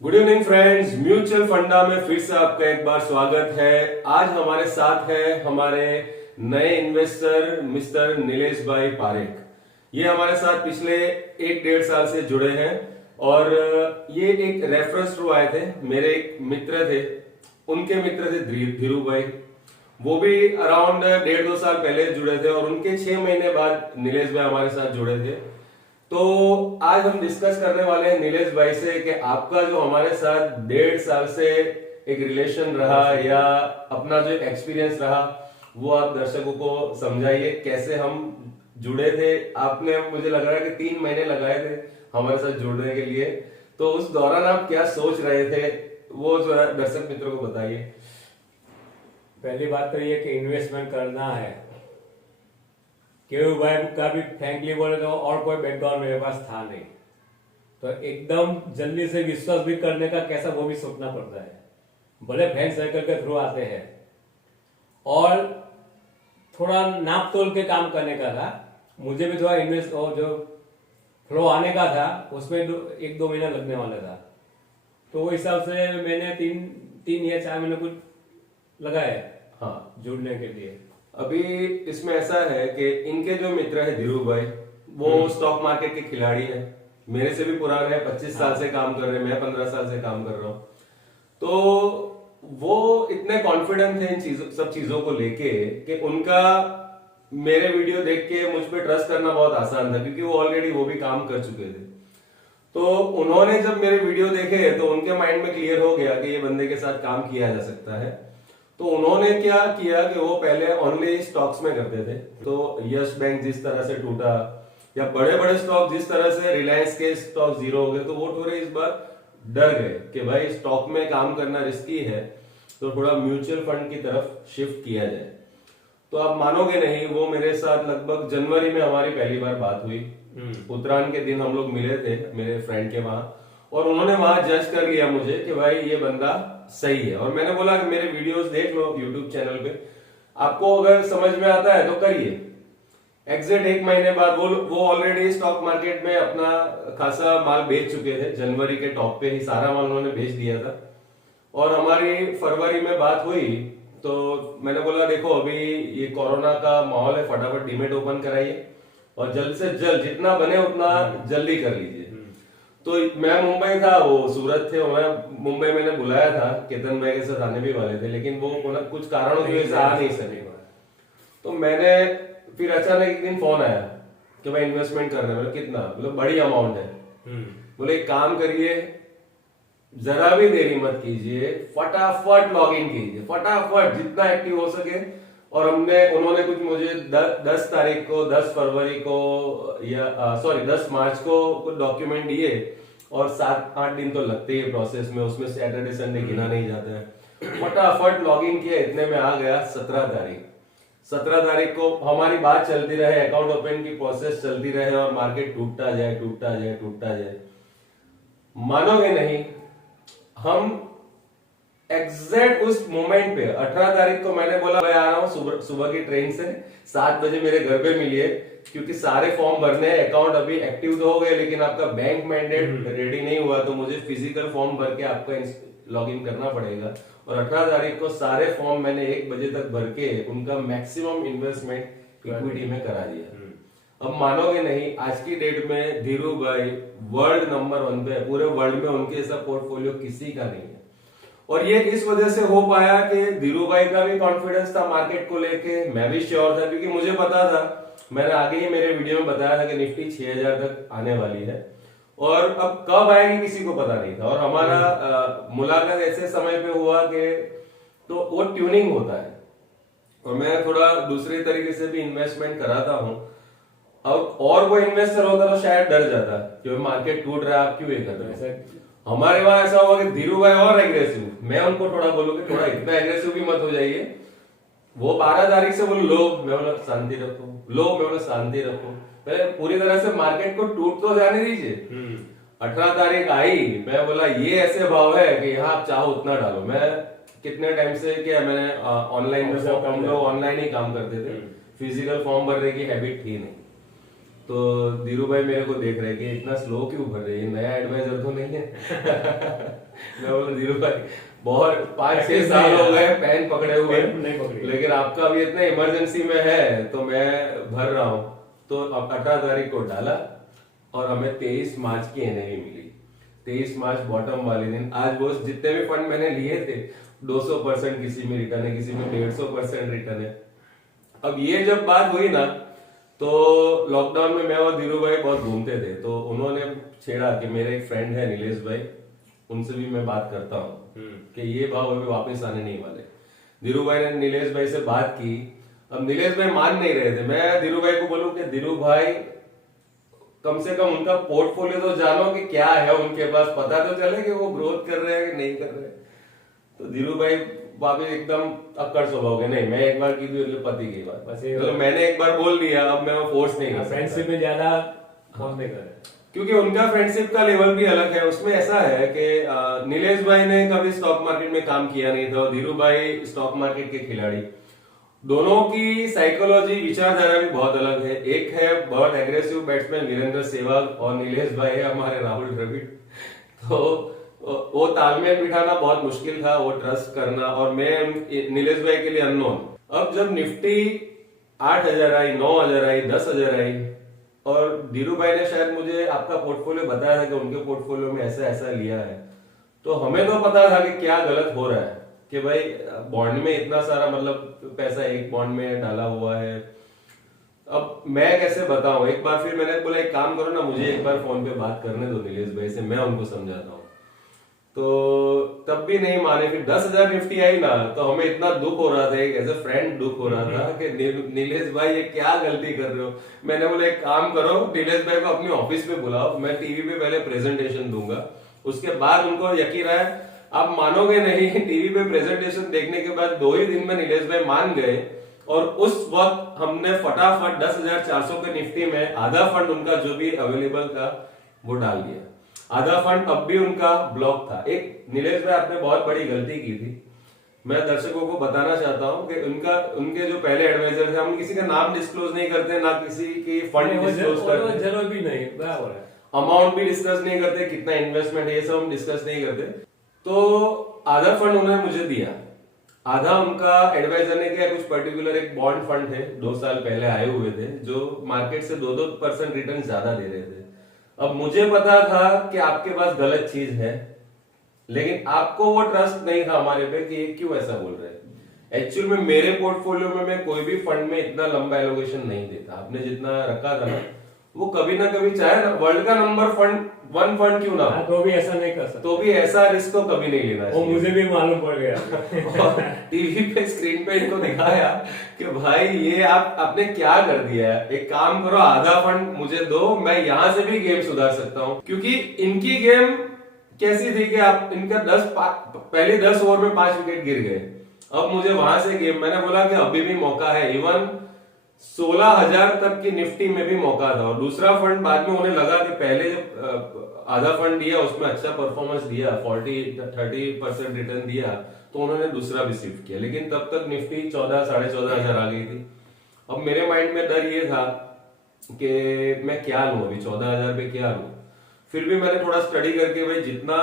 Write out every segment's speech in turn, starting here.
Good evening friends, mutual फंडा में फिर से आपका एक बार स्वागत है। आज हमारे साथ है हमारे नए इन्वेस्टर मिस्टर नीलेश भाई पारेख। ये हमारे साथ पिछले 1-1.5 साल से जुड़े हैं और ये एक रेफरेंस थ्रू आए थे। मेरे एक मित्र थे, उनके मित्र थे धीरू भाई, वो भी अराउंड 1.5-2 साल पहले जुड़े थे और उनके 6 महीने बाद नीलेश भाई हमारे साथ जुड़े थे। तो आज हम डिस्कस करने वाले हैं नीलेश भाई से कि आपका जो हमारे साथ 1.5 साल से एक रिलेशन रहा या अपना जो एक एक्सपीरियंस रहा वो आप दर्शकों को समझाइए, कैसे हम जुड़े थे। आपने मुझे लग रहा है कि 3 महीने लगाए थे हमारे साथ जुड़ने के लिए, तो उस दौरान आप क्या सोच रहे थे वो जो है दर्शक मित्रों को बताइए। पहली बात तो ये कि इन्वेस्टमेंट करना है। केयू भाई का भी फ्रैंकली बोले तो और कोई बैकग्राउंड मेरे पास था नहीं, तो एकदम जल्दी से विश्वास भी करने का कैसा वो भी सोचना पड़ता है। भले फ्रेंड सर्कल के थ्रू आते हैं और थोड़ा नाप तोल के काम करने का था। मुझे भी थोड़ा इन्वेस्ट और जो फ्लो आने का था उसमें 1-2 महीना लगने वाला था, तो वो हिसाब से मैंने 3 या 4 महीने कुछ लगाए हाँ, जुड़ने के लिए। अभी इसमें ऐसा है कि इनके जो मित्र है धीरू भाई, वो स्टॉक मार्केट के खिलाड़ी है, मेरे से भी पुराने हैं, 25 साल से काम कर रहे हैं, मैं 15 साल से काम कर रहा हूँ। तो वो इतने कॉन्फिडेंट थे इन सब चीजों को लेके कि उनका मेरे वीडियो देख के मुझ पे ट्रस्ट करना बहुत आसान था, क्योंकि वो ऑलरेडी वो भी काम कर चुके थे। तो उन्होंने जब मेरे वीडियो देखे तो उनके माइंड में क्लियर हो गया कि ये बंदे के साथ काम किया जा सकता है। तो उन्होंने क्या किया कि वो पहले ओनली स्टॉक्स में करते थे। तो यस बैंक जिस तरह से टूटा या बड़े बड़े स्टॉक जिस तरह से रिलायंस के स्टॉक जीरो हो गए, तो वो थोड़े इस बार डर गए कि भाई स्टॉक में काम करना रिस्की है, तो थोड़ा म्यूचुअल फंड की तरफ शिफ्ट किया जाए। तो आप मानोगे नहीं, वो मेरे साथ लगभग जनवरी में हमारी पहली बार बात हुई। उत्तरायण के दिन हम लोग मिले थे मेरे फ्रेंड के वहां, और उन्होंने वहां जज कर लिया मुझे कि भाई ये बंदा सही है। और मैंने बोला कि मेरे वीडियोस देख लो यूट्यूब चैनल पे, आपको अगर समझ में आता है तो करिए। एग्जैक्ट 1 महीने बाद वो ऑलरेडी स्टॉक मार्केट में अपना खासा माल बेच चुके थे। जनवरी के टॉप पे ही सारा माल उन्होंने बेच दिया था। और हमारी फरवरी में बात हुई तो मैंने बोला देखो अभी ये कोरोना का माहौल है, फटाफट डीमेट ओपन कराइए और जल्द से जल्द जितना बने उतना जल्दी कर लीजिए। तो मैं मुंबई था, वो सूरत थे, मैं मुंबई मैंने बुलाया था, केतन भाई के साथ आने भी वाले थे, लेकिन वो कुछ कारणों की वजह से आ नहीं सके। तो मैंने फिर अचानक एक दिन फोन आया कि भाई इन्वेस्टमेंट कर रहे हैं। बोले कितना? बोले बड़ी अमाउंट है। बोले एक काम करिए, जरा भी देरी मत कीजिए, फटाफट लॉग इन कीजिए, फटाफट जितना एक्टिव हो सके। और उन्होंने कुछ मुझे 10 तारीख को, 10 फरवरी को या सॉरी 10 मार्च को कुछ डॉक्यूमेंट दिए, और 7-8 दिन तो लगते ही प्रोसेस में, उसमें सैटरडे संडे गिना नहीं जाता है। फटाफट लॉग इन किया, इतने में आ गया 17 तारीख। 17 तारीख को हमारी बात चलती रहे, अकाउंट ओपन की प्रोसेस चलती रहे और मार्केट टूटता जाए टूटता जाए टूटता जाए। मानोगे नहीं, हम एग्जैक्ट उस मोमेंट पे 18 तारीख को मैंने बोला मैं आ रहा हूँ सुबह की ट्रेन से, 7 बजे मेरे घर पे मिलिए, क्योंकि सारे फॉर्म भरने हैं। अकाउंट अभी एक्टिव तो हो गए, लेकिन आपका बैंक मैंडेट रेडी नहीं हुआ, तो मुझे फिजिकल फॉर्म भर के आपका लॉग इन करना पड़ेगा। और 18 तारीख को सारे फॉर्म मैंने 1 बजे तक भर के उनका मैक्सिमम इन्वेस्टमेंट इक्विटी में करा दिया। अब मानोगे नहीं, आज की डेट में धीरू भाई वर्ल्ड नंबर 1 पे, पूरे वर्ल्ड में उनके ऐसा पोर्टफोलियो किसी का नहीं है। और ये इस वजह से हो पाया कि धीरू भाई का भी कॉन्फिडेंस था मार्केट को लेके, मैं भी श्योर था, क्योंकि मुझे पता था, मैंने आगे ही मेरे वीडियो में बताया था कि निफ्टी 6000 तक आने वाली है, और अब कब आएगी किसी को पता नहीं था। और हमारा मुलाकात ऐसे समय पे हुआ कि तो वो ट्यूनिंग होता है, और मैं थोड़ा दूसरे तरीके से भी इन्वेस्टमेंट कराता हूँ। अब और वो इन्वेस्टर होता तो शायद डर जाता कि मार्केट टूट रहा है, आप क्यों ये कर रहे हैं। हमारे वहां ऐसा हुआ कि धीरू भाई और एग्रेसिव, मैं उनको थोड़ा बोलूं कि थोड़ा इतना एग्रेसिव भी मत हो जाइए। वो 12 तारीख से बोलो लो, मैं बोला शांति रखो, लो, मैं बोला शांति रखो, पहले पूरी तरह से मार्केट को टूट तो जाने दीजिए। 18 तारीख आई, मैं बोला ये ऐसे भाव है कि यहाँ आप चाहो उतना डालो। मैं कितने टाइम से क्या मैंने ऑनलाइन में, हम लोग ऑनलाइन ही काम करते थे, फिजिकल फॉर्म भरने की हैबिट थी नहीं। तो धीरू भाई मेरे को देख रहे कि इतना स्लो क्यों भर रहे हैं, नया एडवाइजर तो नहीं है। मैं बोला धीरू भाई बहुत 5-6 साल हो गए पेन पकड़े हुए, नहीं पकड़ी। लेकिन आपका अभी इतना इमरजेंसी में है तो मैं भर रहा हूँ। तो अब 18 तारीख को डाला और हमें 23 मार्च की एनआईवी मिली। 23 मार्च बॉटम वाले दिन। आज वो जितने भी फंड मैंने लिए थे 200% किसी में रिटर्न है, किसी में 150% रिटर्न है। अब ये जब बात हुई ना तो लॉकडाउन में मैं और धीरू भाई बहुत घूमते थे, तो उन्होंने छेड़ा कि मेरे एक फ्रेंड है नीलेश भाई, उनसे भी मैं बात करता हूँ कि ये भाव अभी वापस आने नहीं वाले। धीरू भाई ने नीलेश भाई से बात की। अब नीलेश भाई मान नहीं रहे थे। मैं धीरू भाई को बोलूं कि धीरू भाई कम से कम उनका पोर्टफोलियो तो जानो कि क्या है उनके पास, पता तो चले कि वो ग्रोथ कर रहे हैं कि नहीं कर रहे। तो धीरू भाई वापिस एकदम अक्कड़ स्वभाव के, नहीं मैं एक बार की थी मतलब पति की बात, बस ये तो मैंने एक बार बोल दिया, अब मैं वो फोर्स नहीं कर फ्रेंडशिप सकता। में ज्यादा फोर्स नहीं कर रहे, क्योंकि उनका फ्रेंडशिप का लेवल भी अलग है। उसमें ऐसा है कि नीलेश भाई ने कभी स्टॉक मार्केट में काम किया नहीं था और धीरू भाई स्टॉक मार्केट के खिलाड़ी। दोनों की साइकोलॉजी विचारधारा भी बहुत अलग है। एक है बहुत एग्रेसिव बैट्समैन वीरेंद्र सहवाग और नीलेश भाई है हमारे राहुल द्रविड़। तो वो तालमेल बिठाना बहुत मुश्किल था, वो ट्रस्ट करना, और मैं नीलेश भाई के लिए अननोन। अब जब निफ्टी 8,000 आई, 9,000 आई, 10,000 आई, और धीरू भाई ने शायद मुझे आपका पोर्टफोलियो बताया था कि उनके पोर्टफोलियो में ऐसा ऐसा लिया है, तो हमें तो पता था कि क्या गलत हो रहा है कि भाई बॉन्ड में इतना सारा मतलब पैसा एक बॉन्ड में डाला हुआ है। अब मैं कैसे बताऊं। एक बार फिर मैंने बोला एक काम करो ना, मुझे एक बार फोन पे बात करने दो नीलेश भाई से, मैं उनको समझाता हूँ। तो तब भी नहीं माने। फिर 10,000 निफ्टी आई ना तो हमें इतना दुख हो रहा था, एक एज ए फ्रेंड दुख हो रहा था कि नीलेश भाई ये क्या गलती कर रहे हो। मैंने बोला एक काम करो, नीलेश भाई को अपनी ऑफिस में बुलाओ, मैं टीवी पे पहले प्रेजेंटेशन दूंगा, उसके बाद उनको यकीन है। आप मानोगे नहीं, टीवी पे प्रेजेंटेशन देखने के बाद 2 ही दिन में नीलेश भाई मान गए, और उस वक्त हमने फटाफट 10,400 के निफ्टी में आधा फंड उनका जो भी अवेलेबल था वो डाल दिया। आधा फंड अब भी उनका ब्लॉक था। एक नीलेश भाई आपने बहुत बड़ी गलती की थी, मैं दर्शकों को बताना चाहता हूं कि उनके जो पहले एडवाइजर थे, हम किसी का नाम डिस्क्लोज नहीं करते, ना किसी की फंड डिस्क्लोज करते, जरूर भी नहीं, बराबर है, अमाउंट भी डिस्कस नहीं करते, कितना इन्वेस्टमेंट है ये सब हम डिस्कस नहीं करते। तो आधा फंड उन्होंने मुझे दिया, आधा उनका एडवाइजर ने किया। कुछ पर्टिकुलर एक बॉन्ड फंड थे 2 साल पहले आए हुए थे जो मार्केट से 2-2% रिटर्न ज्यादा दे रहे थे। अब मुझे पता था कि आपके पास गलत चीज है, लेकिन आपको वो ट्रस्ट नहीं था हमारे पे कि ये क्यों ऐसा बोल रहे हैं। एक्चुअल में मेरे पोर्टफोलियो में मैं कोई भी फंड में इतना लंबा एलोकेशन नहीं देता। आपने जितना रखा था ना, वो कभी ना कभी, चाहे ना वर्ल्ड का नंबर 1 फंड क्यों ना हो, तो भी ऐसा नहीं कर सकते, तो भी ऐसा रिस्क तो कभी नहीं लेना वो चाहिए। मुझे भी मालूम पड़ गया। टीवी पे स्क्रीन पे इनको दिखाया कि भाई ये आपने क्या कर दिया है। एक काम करो, आधा फंड मुझे दो, मैं यहां से भी गेम सुधार सकता हूं। क्योंकि इनकी गेम कैसी थी कि आप इनका पहले 10 ओवर में 5 विकेट गिर गए। अब मुझे वहां से गेम, मैंने बोला कि अभी भी मौका है, इवन 16,000 तक की निफ्टी में भी मौका था। और दूसरा फंड बाद में उन्हें लगा कि पहले जब आधा फंड दिया उसमें अच्छा परफॉर्मेंस दिया, 40-30% रिटर्न दिया, तो उन्होंने दूसरा भी शिफ्ट किया। लेकिन तब तक निफ्टी 14,000-14,500 आ गई थी। अब मेरे माइंड में डर ये था कि मैं क्या लूं, अभी 14,000 पे क्या लूं। फिर भी मैंने थोड़ा स्टडी करके, भाई जितना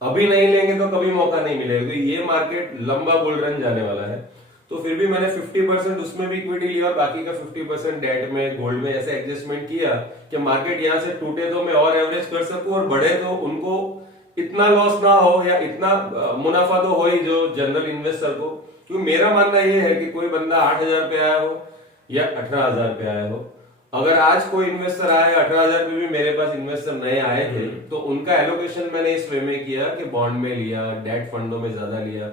अभी नहीं लेंगे तो कभी मौका नहीं मिलेगा, क्योंकि ये मार्केट लंबा बुल रन जाने वाला है। तो फिर भी मैंने 50% उसमें भी इक्विटी लिया और बाकी का 50% डेट में, गोल्ड में ऐसे एडजस्टमेंट किया कि मार्केट यहां से टूटे तो मैं और एवरेज कर सकूं, और बढ़े तो उनको इतना लॉस ना हो, या इतना मुनाफा तो हो ही जो जनरल इन्वेस्टर को। क्योंकि मेरा मानना यह है कि कोई बंदा 8,000 पे आया हो या 18,000 पे आया हो, अगर आज कोई इन्वेस्टर आया 18,000 पे भी मेरे पास इन्वेस्टर नए आए थे, तो उनका एलोकेशन मैंने इस वे में किया कि बॉन्ड में लिया, डेट फंडों में ज्यादा लिया,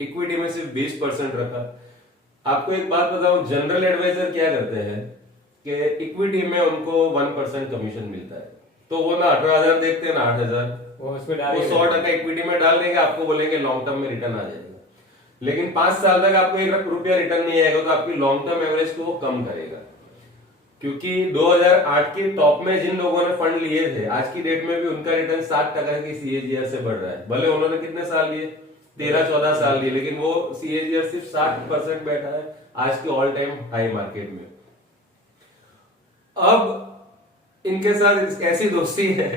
इक्विटी में सिर्फ 20% रखा। आपको एक बात बताऊं, जनरल एडवाइजर क्या करते हैं कि इक्विटी में उनको 1% कमीशन मिलता है, तो वो ना 18,000 देखते हैं ना 8,000, वो उसमें वो डालेंगे। 100% इक्विटी में डाल देंगे, आपको बोलेंगे लॉन्ग टर्म में रिटर्न आ जाएगा। लेकिन 5 साल तक आपको 1 रुपया रिटर्न नहीं आएगा, तो आपकी लॉन्ग टर्म एवरेज को वो कम करेगा। क्योंकि 2008 के टॉप में जिन लोगों ने फंड लिए थे, आज की डेट में भी उनका रिटर्न 7% की सीएजीआर से बढ़ रहा है। भले उन्होंने कितने साल लिए, 13-14 साल लिए, लेकिन वो सीएजीआर सिर्फ 7% बैठा है आज के ऑल टाइम हाई मार्केट में। अब इनके साथ ऐसी दोस्ती है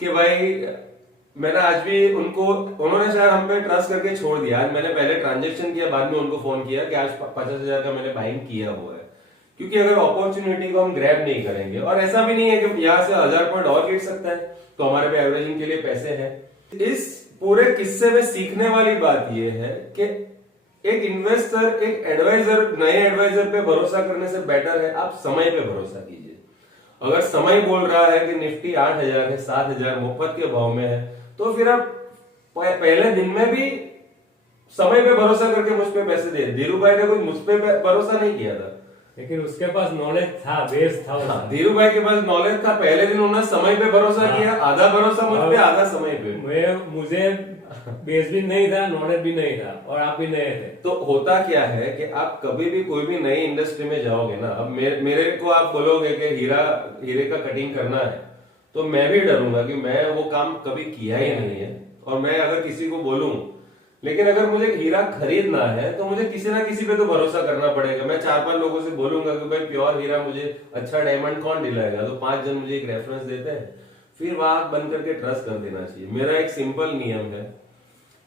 कि भाई मैंने आज भी उन्होंने शायद हम पे ट्रस्ट करके छोड़ दिया। आज मैंने पहले ट्रांजेक्शन किया, बाद में उनको फोन किया कि आज 50,000 का मैंने बाइंग किया हुआ है, क्योंकि अगर अपॉर्चुनिटी को हम ग्रैब नहीं करेंगे, और ऐसा भी नहीं है कि यहाँ से 1000 पॉइंट और गिर सकता है तो हमारे पे एवरेजिंग के लिए पैसे हैं। इस पूरे किस्से में सीखने वाली बात यह है कि एक इन्वेस्टर, एक एडवाइजर, नए एडवाइजर पे भरोसा करने से बेटर है आप समय पे भरोसा कीजिए। अगर समय बोल रहा है कि निफ्टी 8,000 है, 7,000 मुफ्त के भाव में है, तो फिर आप पहले दिन में भी समय पे भरोसा करके मुझ पे पैसे दिए। धीरू भाई ने कोई मुझ पे भरोसा नहीं किया था, लेकिन उसके पास नॉलेज था, बेस था। हाँ, धीरू भाई के पास नॉलेज था। पहले दिन उन्होंने समय पे भरोसा किया, आधा भरोसा मुझ पे, आधा समय पे। मुझे बेस भी नहीं था, नॉलेज भी नहीं था, और आप भी नए थे। तो होता क्या है कि आप कभी भी कोई भी नई इंडस्ट्री में जाओगे ना, अब मेरे को आप बोलोगे कि हीरे का कटिंग करना है, तो मैं भी डरूंगा कि मैं वो काम कभी किया ही नहीं है, और मैं अगर किसी को बोलूं, लेकिन अगर मुझे हीरा खरीदना है तो मुझे किसी ना किसी पे तो भरोसा करना पड़ेगा। मैं 4-5 लोगों से बोलूंगा कि भाई प्योर हीरा मुझे अच्छा डायमंड कौन दिलाएगा, तो 5 जन मुझे एक रेफरेंस देते हैं, फिर बात बंद करके ट्रस्ट कर देना चाहिए। मेरा एक सिंपल नियम है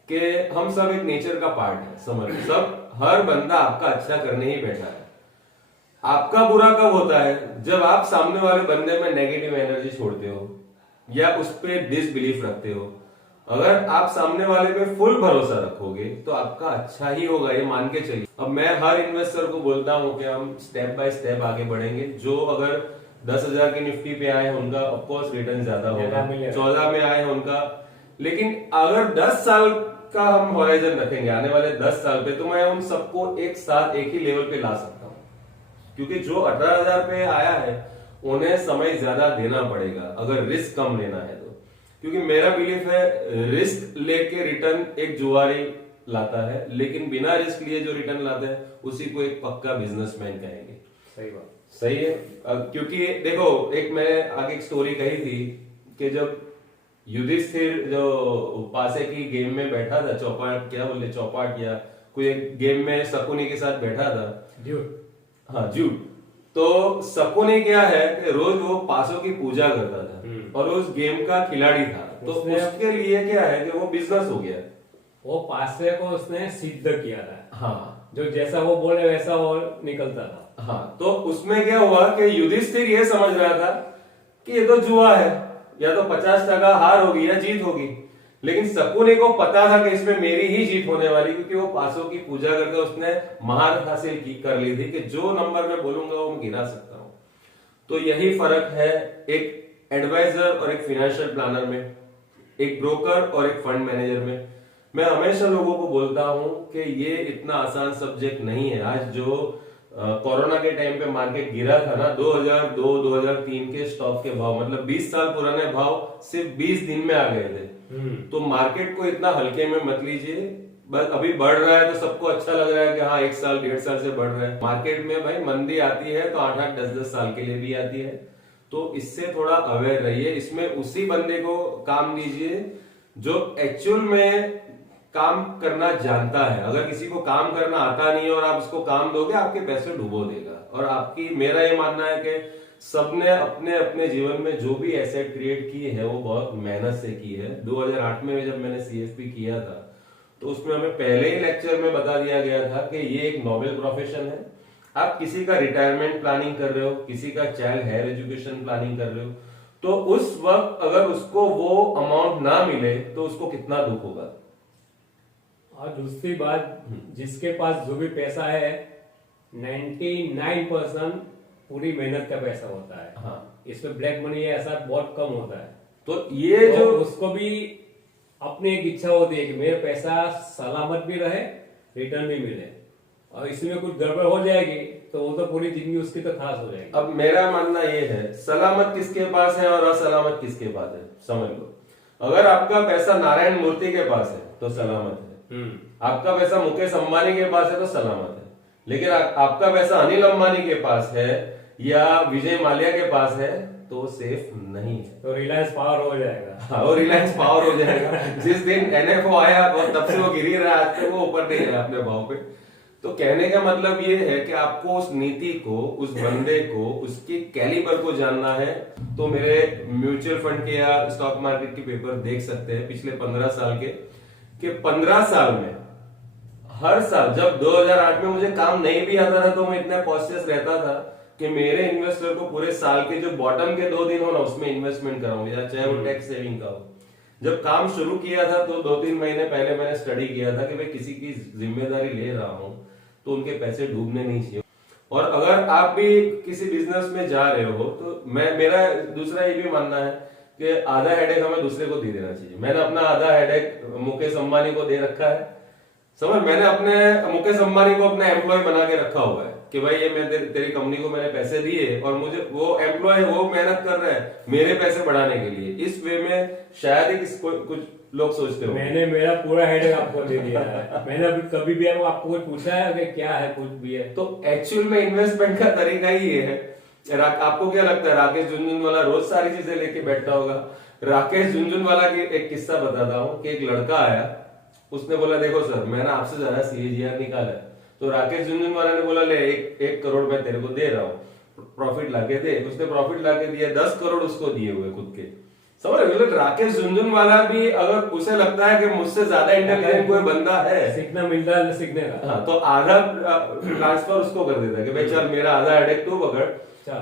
कि हम सब एक नेचर का पार्ट है, समझ सब, हर बंदा आपका अच्छा करने ही बैठा है। आपका बुरा कब होता है? जब आप सामने वाले बंदे में नेगेटिव एनर्जी छोड़ते हो या उस पर डिसबिलीफ रखते हो। अगर आप सामने वाले पे फुल भरोसा रखोगे तो आपका अच्छा ही होगा, ये मान के चलिए। अब मैं हर इन्वेस्टर को बोलता हूं कि हम स्टेप बाय स्टेप आगे बढ़ेंगे। जो अगर 10,000 की निफ्टी पे आए उनका ऑफकोर्स रिटर्न ज्यादा होगा, 14 में आए उनका, लेकिन अगर 10 साल का हम होराइजन रखेंगे आने वाले 10 साल पे, तो मैं उन सबको एक साथ एक ही लेवल पे ला सकता हूँ। क्योंकि जो 18,000 पे आया है उन्हें समय ज्यादा देना पड़ेगा अगर रिस्क कम लेना है तो। क्योंकि मेरा बिलीफ है रिस्क लेके रिटर्न एक जुआरी लाता है, लेकिन बिना रिस्क लिए जो रिटर्न लाता है उसी को एक पक्का बिजनेसमैन कहेंगे। सही बात, सही है। क्योंकि देखो, एक मैं आगे एक स्टोरी कही थी कि जब युधिष्ठिर जो पासे की गेम में बैठा था, चौपाट या कोई एक गेम में शकुनी के साथ बैठा था, ड्यूट। तो शकुनी क्या है कि रोज वो पासों की पूजा करता था और उस गेम का खिलाड़ी था, तो उसके लिए क्या है कि वो बिजनेस हो गया। वो पासे को उसने सिद्ध किया था, हाँ, जो जैसा वो बोले वैसा वो निकलता था। हाँ, तो उसमें क्या हुआ कि युधिष्ठिर ये समझ रहा था कि ये तो जुआ है, या तो 50% हार होगी या जीत होगी, लेकिन शकुनी को पता था कि इसमें मेरी ही जीत होने वाली, क्योंकि वो पासों की पूजा करके उसने महारत हासिल कर ली थी कि जो नंबर मैं बोलूंगा वो मैं गिरा सकता हूं। तो यही फर्क है एक एडवाइजर और एक फाइनेंशियल प्लानर में, एक ब्रोकर और एक फंड मैनेजर में। मैं हमेशा लोगों को बोलता हूं कि ये इतना आसान सब्जेक्ट नहीं है। आज जो कोरोना के टाइम पे मार्केट गिरा था ना, 2002-2003 के स्टॉक के भाव, मतलब 20 साल पुराने भाव सिर्फ 20 दिन में आ गए थे। तो मार्केट को इतना हल्के में मत लीजिए। बस अभी बढ़ रहा है तो सबको अच्छा लग रहा है कि हाँ 1 साल 1.5 साल से बढ़ रहा है। मार्केट में भाई मंदी आती है तो 8-8 10-10 साल के लिए भी आती है, तो इससे थोड़ा अवेयर रहिए। इसमें उसी बंदे को काम दीजिए जो एक्चुअल में काम करना जानता है। अगर किसी को काम करना आता नहीं है और आप उसको काम दोगे, आपके पैसे डुबो देगा। और आपकी, मेरा ये मानना है कि सबने अपने अपने जीवन में जो भी एसेट क्रिएट की है वो बहुत मेहनत से की है। 2008 में जब मैंने CFP किया था तो उसमें हमें पहले ही लेक्चर में बता दिया गया था कि ये एक नोबेल प्रोफेशन है। आप किसी का रिटायरमेंट प्लानिंग कर रहे हो, किसी का चाइल्ड हायर एजुकेशन प्लानिंग कर रहे हो, तो उस वक्त अगर उसको वो अमाउंट ना मिले तो उसको कितना दुख होगा। और दूसरी बात, जिसके पास जो भी पैसा है 99% पूरी मेहनत का पैसा होता है। हाँ, इसमें ब्लैक मनी ऐसा बहुत कम होता है। तो ये तो जो उसको भी अपनी एक इच्छा होती है कि मेरा पैसा सलामत भी रहे, रिटर्न भी मिले, और इसमें कुछ गड़बड़ हो जाएगी तो वो तो पूरी जिंदगी उसकी तो खास हो जाएगी। अब मेरा मानना ये है, सलामत किसके पास है और असलामत किसके पास है, समझ लो। अगर आपका पैसा नारायण मूर्ति के पास है तो सलामत है, आपका पैसा मुकेश अंबानी के पास है तो सलामत है, लेकिन आपका पैसा अनिल अंबानी के पास है या विजय माल्या के पास है तो सेफ नहीं है, तो रिलायंस पावर हो जाएगा। हाँ, वो रिलायंस पावर हो जाएगा। जिस दिन NFO आया और तब से वो गिर ही रहा है, आज तक वो ऊपर नहीं है अपने भाव पे। तो कहने का मतलब ये है कि आपको उस नीति को, उस बंदे को, उसके कैलिबर को जानना है। तो मेरे म्यूचुअल फंड के या स्टॉक मार्केट के पेपर देख सकते हैं पिछले 15 साल के, कि 15 साल में हर साल, जब 2008 में मुझे काम नहीं भी आता था तो मैं इतना कॉन्शियस रहता था कि मेरे इन्वेस्टर को पूरे साल के जो बॉटम के 2 दिन हो ना उसमें इन्वेस्टमेंट कराऊं, या चाहे वो टैक्स सेविंग का हो। जब काम शुरू किया था तो 2-3 महीने पहले मैंने स्टडी किया था कि भाई किसी की जिम्मेदारी ले रहा हूं तो उनके पैसे डूबने नहीं चाहिए। और अगर आप भी किसी बिजनेस में जा रहे हो तो मेरा दूसरा ये भी मानना है कि आधा हेडेक हमें दूसरे को दे देना चाहिए। मैंने अपना आधा हेडेक मुकेश अंबानी को दे रखा है, समझ। मैंने अपने मुकेश अंबानी को अपना एम्प्लॉय बना के रखा हुआ है कि भाई ये मैं तेरी कंपनी को मैंने पैसे दिए और मुझे वो एम्प्लॉय वो मेहनत कर रहा है मेरे पैसे बढ़ाने के लिए। इस वे में शायद ही कुछ लोग सोचते हो। मैंने मेरा पूरा हेडेक आपको दे दिया है। मैंने अभी कभी भी आपको कुछ पूछा है कि क्या है, कुछ भी है? तो एक्चुअल में इन्वेस्टमेंट का तरीका ही ये है। आपको क्या लगता है राकेश झुनझुनवाला रोज सारी चीजें लेके बैठता होगा? राकेश झुनझुनवाला की एक किस्सा बताता हूँ कि एक लड़का आया, उसने बोला देखो सर मैंने आपसे ज्यादा सीएजीआर निकाला है। तो राकेश झुनझुनवाला ने बोला ले 1 करोड़ मैं तेरे को दे रहा हूँ, प्रॉफिट लाके दे। उसने प्रॉफिट लाके दिया, 10 करोड़ उसको दिए हुए खुद के, समझ रहे? राकेश झुनझुनवाला भी अगर उसे लगता है कि मुझसे ज्यादा इंटेलिजेंट कोई बंदा है, सीखना मिलता है सीखने का, हाँ, तो आधा ट्रांसफर उसको कर देता है कि भाई चल मेरा आधा हेडेक तू पकड़।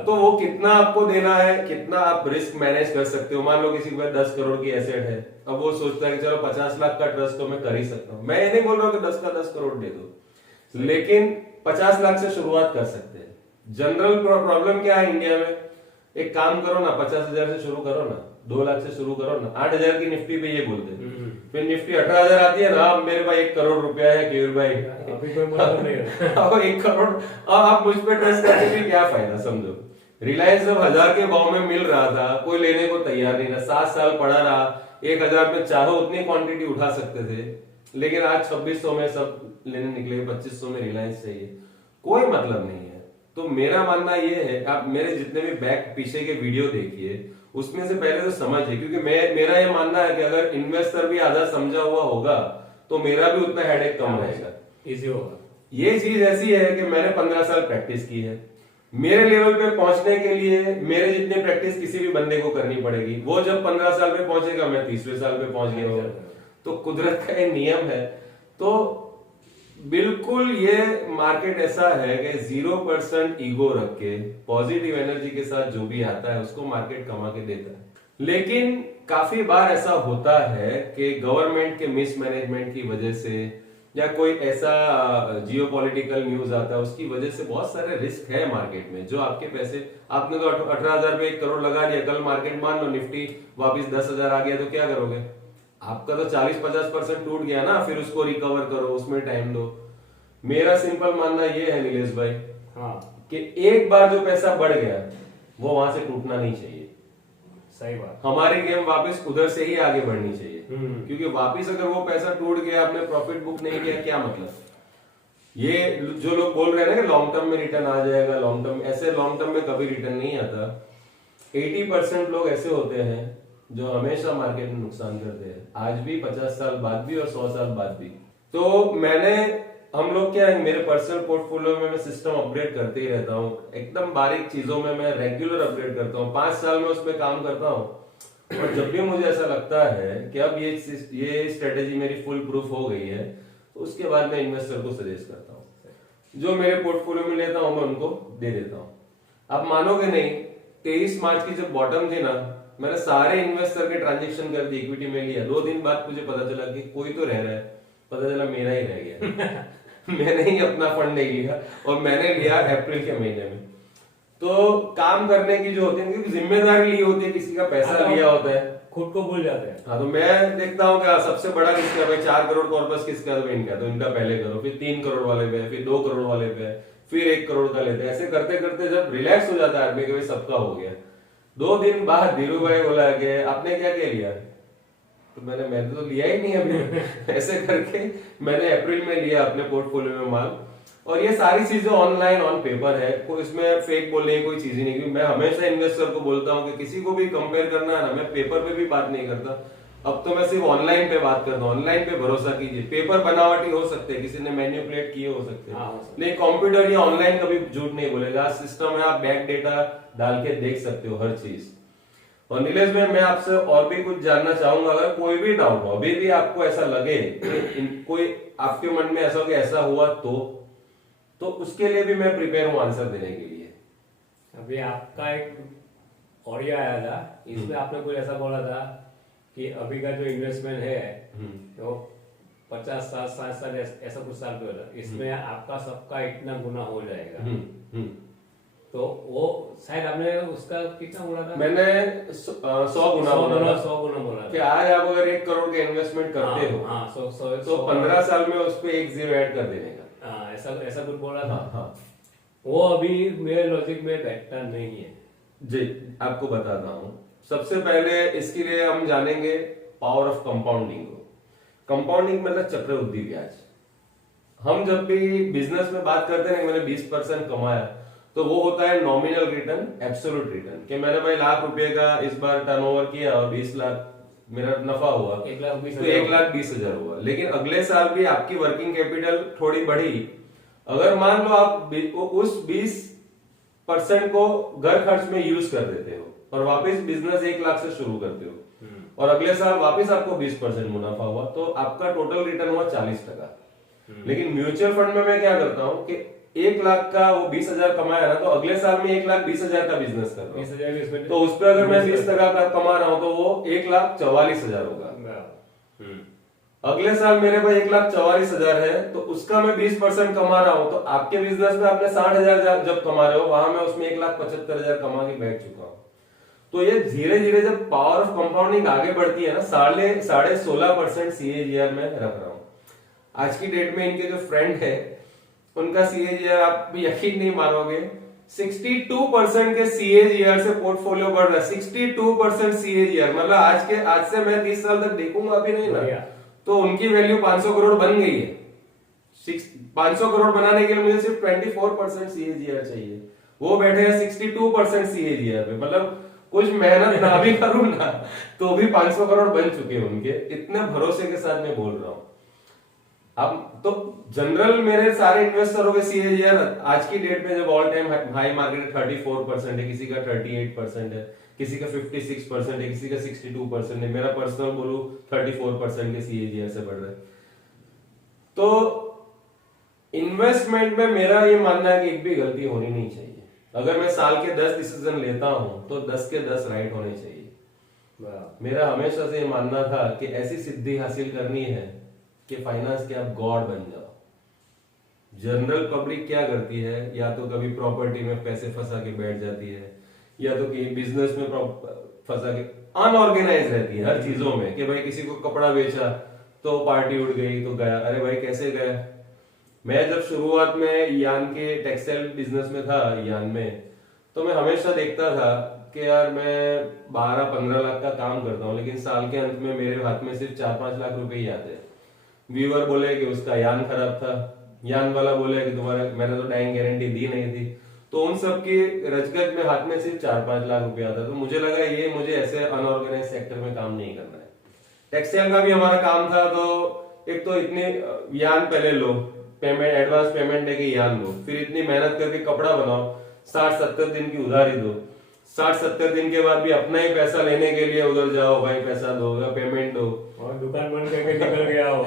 तो वो कितना आपको देना है, कितना आप रिस्क मैनेज कर सकते हो। मान लो किसी के पास 10 करोड़ की एसेट है, अब वो सोचता है कि चलो 50 लाख का ट्रस्ट तो मैं कर ही सकता हूँ। मैं ये नहीं बोल रहा हूँ कि 10 का 10 करोड़ दे दो, लेकिन 50 लाख से शुरुआत कर सकते हैं। जनरल प्रॉब्लम क्या है इंडिया में? एक काम करो ना, 50,000 से शुरू करो ना, 2 लाख से शुरू करो ना। 8,000 की निफ्टी पे ये बोलते हैं, फिर निफ्टी 18,000 आती है ना, अब मेरे पास 1 करोड़ रुपया है केयूर भाई, अभी कोई मतलब नहीं है। अब 1 करोड़, अब आप मुझ पे ट्रस्ट करके भी क्या फायदा? समझो रिलायंस जब 1000 के भाव में मिल रहा था कोई लेने को तैयार नहीं था, 7 साल पड़ा रहा, 1000 में चाहो उतनी क्वांटिटी उठा सकते थे, लेकिन आज 2600 में सब लेने निकले, 2500 में रिलायंस चाहिए, कोई मतलब नहीं है। तो मेरा मानना ये है, आप मेरे जितने भी बैक पीछे के वीडियो देखिए उसमें से पहले तो समझिए, क्योंकि मेरा ये मानना है कि अगर इन्वेस्टर भी आधा समझा हुआ होगा तो मेरा भी उतना हेडेक कम रहेगा, इजी होगा। ये चीज ऐसी है कि मैंने 15 साल प्रैक्टिस की है। मेरे लेवल पे पहुंचने के लिए मेरे जितनी प्रैक्टिस किसी भी बंदे को करनी पड़ेगी। वो जब 15 साल पे पहुंचेगा, मैं 30वें साल पे पहुंच गया हूं। तो कुदरत का एक नियम है। तो बिल्कुल ये मार्केट ऐसा है कि 0% ईगो रख के पॉजिटिव एनर्जी के साथ जो भी आता है उसको मार्केट कमा के देता है। लेकिन काफी बार ऐसा होता है कि गवर्नमेंट के मिसमैनेजमेंट की वजह से या कोई ऐसा जियोपॉलिटिकल न्यूज आता है उसकी वजह से बहुत सारे रिस्क है मार्केट में। जो आपके पैसे, आपने तो 18,000 पे 1 करोड़ लगा दिया, कल मार्केट मान लो निफ्टी वापस 10,000 आ गया तो क्या करोगे? आपका तो 40-50% टूट गया ना, फिर उसको रिकवर करो, उसमें टाइम दो। मेरा सिंपल मानना ये है नीलेश भाई, हाँ, कि एक बार जो पैसा बढ़ गया वो वहां से टूटना नहीं चाहिए। सही बात। हमारी गेम वापस उधर से ही आगे बढ़नी चाहिए, क्योंकि वापस अगर वो पैसा टूट गया, आपने प्रॉफिट बुक नहीं किया, क्या मतलब? ये जो लोग बोल रहे हैं ना कि लॉन्ग टर्म में रिटर्न आ जाएगा, लॉन्ग टर्म, ऐसे लॉन्ग टर्म में कभी रिटर्न नहीं आता। 80% लोग ऐसे होते हैं जो हमेशा मार्केट में नुकसान करते हैं, आज भी, 50 साल बाद भी और 100 साल बाद भी। तो हम लोग क्या है, मेरे पर्सनल पोर्टफोलियो में मैं सिस्टम अपग्रेड करते ही रहता हूँ। एकदम बारीक चीजों में मैं रेगुलर अपग्रेड करता हूँ, 5 साल में उस पर काम करता हूँ। और जब भी मुझे ऐसा लगता है कि अब ये स्ट्रेटेजी मेरी फुल प्रूफ हो गई है, तो उसके बाद मैं इन्वेस्टर को सजेस्ट करता हूँ। जो मेरे पोर्टफोलियो में लेता हूँ मैं उनको दे देता हूँ। आप मानोगे नहीं, 23 मार्च की जब बॉटम थी ना, मैंने सारे इन्वेस्टर के ट्रांजेक्शन कर दी, इक्विटी में लिया। 2 दिन बाद मुझे पता चला कि कोई तो रह रहा है, पता चला मेरा ही रह गया। मैंने ही अपना फंड नहीं लिया और मैंने लिया अप्रैल के महीने में। तो काम करने की जो होती है, क्योंकि जिम्मेदारी ली होती है, किसी का पैसा लिया होता है, खुद को भूल जाते हैं। हाँ, तो मैं देखता हूँ कि सबसे बड़ा किसका, भाई 4 करोड़ कॉर्पस किसका, तो इनका, तो इनका पहले करो, फिर 3 करोड़ वाले पे, फिर 2 करोड़ वाले पे, फिर 1 करोड़ का लेते हैं। ऐसे करते करते जब रिलैक्स हो जाता है आदमी कि भाई सबका हो गया, 2 दिन बाद धीरू भाई बोला कि आपने क्या क्या लिया? तो मैंने तो लिया ही नहीं अभी। ऐसे करके मैंने अप्रैल में लिया अपने पोर्टफोलियो में माल। और ये सारी चीजें ऑनलाइन ऑन पेपर है, कोई इसमें फेक बोलने की कोई चीज ही नहीं। क्योंकि मैं हमेशा इन्वेस्टर को बोलता हूँ कि किसी को भी कंपेयर करना है ना, मैं पेपर पे भी बात नहीं करता। अब तो मैं सिर्फ ऑनलाइन पे बात करता हूँ, ऑनलाइन पे भरोसा कीजिए। पेपर बनावटी हो सकते हैं, किसी ने मैन्युपुलेट किए हो सकते हाँ, हैं, हो सकते लेकिन कंप्यूटर या ऑनलाइन कभी झूठ नहीं बोलेगा। सिस्टम है, आप बैक डेटा डाल के देख सकते हो हर चीज। और नीलेश भाई, मैं आपसे और भी कुछ जानना चाहूंगा। अगर कोई भी डाउट हो, अभी भी आपको ऐसा लगे कि कोई आपके मन में ऐसा हो कि ऐसा हुआ तो उसके लिए भी मैं प्रिपेयर हूँ आंसर देने के लिए। अभी आपका एक ऑडियो आया था, इसमें आपने कुछ ऐसा बोला था कि अभी का जो इन्वेस्टमेंट है तो 50 साल 60 साल ऐसा कुछ साल पे होता, इसमें आपका सबका इतना गुना हो जाएगा। तो वो शायद आपने उसका कितना बोला था? मैंने 100 गुना बोला था। 100 गुना बोला कि था। आज आप अगर 1 करोड़ के इन्वेस्टमेंट करते हो, हाँ, तो 15 साल में उस पे 1 जीरो ऐड कर देने का। हाँ, ऐसा कुछ बोला था। हाँ। वो अभी मेरे लॉजिक में बैठता नहीं है। जी, आपको बताता हूँ। सबसे पहले इसके लिए हम जानेंगे पावर ऑफ कंपाउंडिंग को। कंपाउंडिंग मतलब चक्रवृद्धि ब्याज। हम जब भी बिजनेस में बात करते हैं मैंने 20% कमाया, तो वो होता है नॉमिनल रिटर्न, एब्सोल्यूट रिटर्न। कि मैंने भाई ₹1,00,000 का इस बार टर्नओवर किया और 20 लाख मेरा नफा हुआ, तो 1,20,000 हुआ। लेकिन अगले साल भी आपकी वर्किंग कैपिटल थोड़ी बढ़ी। अगर मान लो आप उस 20% को घर खर्च में यूज कर देते हो और वापस बिजनेस 1 लाख से शुरू करते हो, और अगले साल वापस आपको 20% मुनाफा हुआ, तो आपका टोटल रिटर्न हुआ 40%। लेकिन म्यूचुअल फंड में मैं क्या करता हूँ कि 1 लाख का वो 20,000 कमाया ना, तो अगले साल में 1,20,000 का बिजनेस कर रहा हूँ, तो उस पर अगर मैं 20% का कमा रहा हूँ तो वो 1,44,000 होगा। अगले साल मेरे पास 1,44,000 है, तो उसका मैं 20% कमा रहा हूं, तो आपके बिजनेस में आपने 60,000 जब कमा रहे हो, वहां मैं उसमें 1,75,000 कमा के बैठ चुका हूं। तो ये धीरे धीरे जब पावर ऑफ कंपाउंडिंग आगे बढ़ती है ना, 16.5% CAGR में रख रहा हूं। आज की डेट में इनके जो फ्रेंड है उनका CAGR आप भी यकीन नहीं मानोगे, 62% के CAGR से पोर्टफोलियो बढ़ रहा है। 62% CAGR मतलब आज से मैं 30 साल तक देखूंगा अभी नहीं ना, तो उनकी वैल्यू 500 करोड़ बन गई है। 500 करोड़ बनाने के लिए मुझे सिर्फ 24% CAGR चाहिए, वो बैठे हैं 62% CAGR पे। मतलब कुछ मेहनत ना भी करूं ना तो भी 500 करोड़ बन चुके हैं उनके। इतने भरोसे के साथ मैं बोल रहा हूं। अब तो जनरल मेरे सारे इन्वेस्टरों के CAGR आज की डेट में जब ऑल टाइम हाई मार्केट 34% है, किसी का 38% है, किसी का 56% है, किसी का 62% है, मेरा पर्सनल बोलूं 34% के CAGR से बढ़ रहा है। तो इन्वेस्टमेंट में मेरा ये मानना है कि एक भी गलती होनी नहीं चाहिए। अगर मैं साल के 10 डिसीजन लेता हूं तो 10 के 10 राइट होने चाहिए। मेरा हमेशा से ये मानना था कि ऐसी सिद्धि हासिल करनी है कि फाइनेंस के आप गॉड बन जाओ। जनरल पब्लिक क्या करती है, या तो कभी प्रॉपर्टी में पैसे फंसा के बैठ जाती है, या तो कि बिजनेस में फंसा के अनऑर्गेनाइज रहती है हर चीजों में। कि भाई किसी को कपड़ा बेचा तो पार्टी उठ गई तो गया, अरे भाई कैसे गया। मैं जब शुरुआत में यान के टेक्सटाइल बिजनेस में था, यान में, तो मैं हमेशा देखता था कि यार मैं 12-15 लाख का काम करता हूँ, लेकिन साल के अंत में मेरे हाथ में सिर्फ 4-5 लाख रुपए ही आते हैं। व्यूअर बोले कि उसका यान खराब था, यान वाला बोले कि तुम्हारा मैंने तो डाइंग गारंटी दी नहीं थी, तो उन सब की रजगज में हाथ में सिर्फ 4-5 लाख रुपया आता। तो मुझे लगा ये मुझे ऐसे अनऑर्गेनाइज सेक्टर में काम नहीं करना है। टेक्सटाइल का भी हमारा काम था, तो एक तो इतने यान पहले लो, पेमेंट एडवांस पेमेंट दे के यान लो, फिर इतनी मेहनत करके कपड़ा बनाओ, 60-70 दिन की उधारी दो, 60-70 दिन के बाद भी अपना ही पैसा लेने के लिए उधर जाओ, भाई पैसा दो या पेमेंट दो, और दुकान बंद करके निकल गया हो।